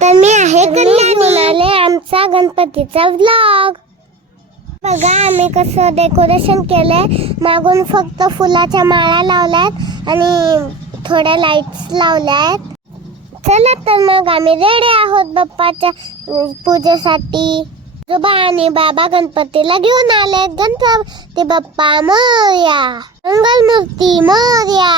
तर मी आहे कल्याणी आमचा गणपतीचा व्लॉग बघा. आम्ही कसं डेकोरेशन केलंय. मागून फक्त फुलाच्या माळा लावल्यात आणि थोड्या लाईट्स लावल्यात. चला तर मग आम्ही रेडी आहोत बाप्पाच्या पूजेसाठी. आजोबा आणि बाबा गणपतीला घेऊन आले. गणपती बाप्पा मोरया, मंगलमूर्ती मोरया,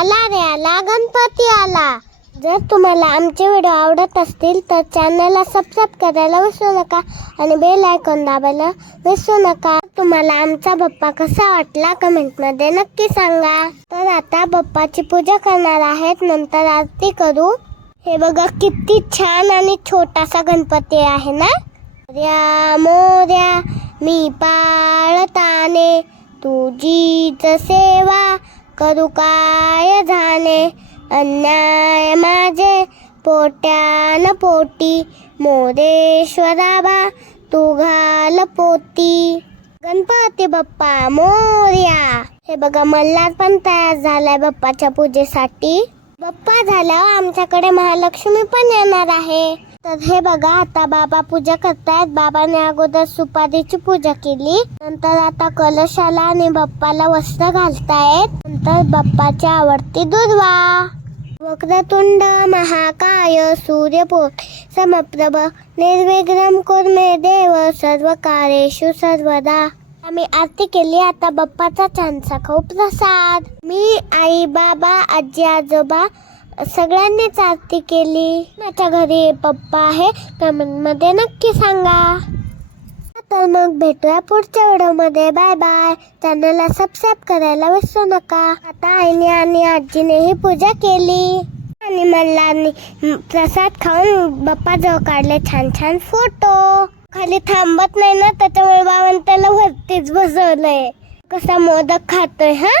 आला रे आला गणपती आला. जर तुम्हाला आमचे व्हिडिओ आवडत असतील तर चॅनलला सबस्क्राईब करायला विसरू नका आणि बेल आयकॉन दाबायला विसरू नका. तुम्हाला आमचा बाप्पा कसा वाटला कमेंटमध्ये नक्की सांगा. तर आता बाप्पाची पूजा करणार आहेत, नंतर आरती करू. हे बघा किती छान आणि छोटासा गणपती आहे ना. मोरया मोरया मी पाळताने तुझीच सेवा करू काय जाणे. अन्याय माझे पोट्यान पोटी मोरेश्वराबा तू घाल पोती. गणपती बाप्पा मोरया. हे बघा मल्हार पण तयार झालाय बाप्पाच्या पूजेसाठी. बाप्पा झाल्यावर आमच्याकडे महालक्ष्मी पण येणार आहे. तर हे बघा आता बाबा पूजा करतायत. बाबाने अगोदर सुपारीची पूजा केली, नंतर आता कलशाला आणि बाप्पाला वस्त्र घालतायत. नंतर बाप्पाची आवडती दुर्वा. वक्रतुंड महाकाय सूर्यकोटी समप्रभ निर्विघ्नं कुरु मे देव सर्वकार्येषु सर्वदा. आम्ही आरती केली. आता बाप्पाचा छानसा खाऊ प्रसाद. मी आई बाबा आजी आजोबा सगळ्यांनीच आरती केली. माझ्या घरी पप्पा आहे, कमेंट मध्ये नक्की सांगा. तर मग भेटूया पुढच्या व्हिडिओमध्ये. Bye bye. चॅनलला सबस्क्राईब करायला विसरू नका. आता आईने आणि आजीनेही पूजा केली आणि मल्हारने प्रसाद खाऊन बाप्पाजवळ काढले छान छान फोटो. खाली थांबत नाही ना, त्याच्यामुळे बाबांनी त्याला वरतीच बसवलंय. कसा मोदक खातोय हा.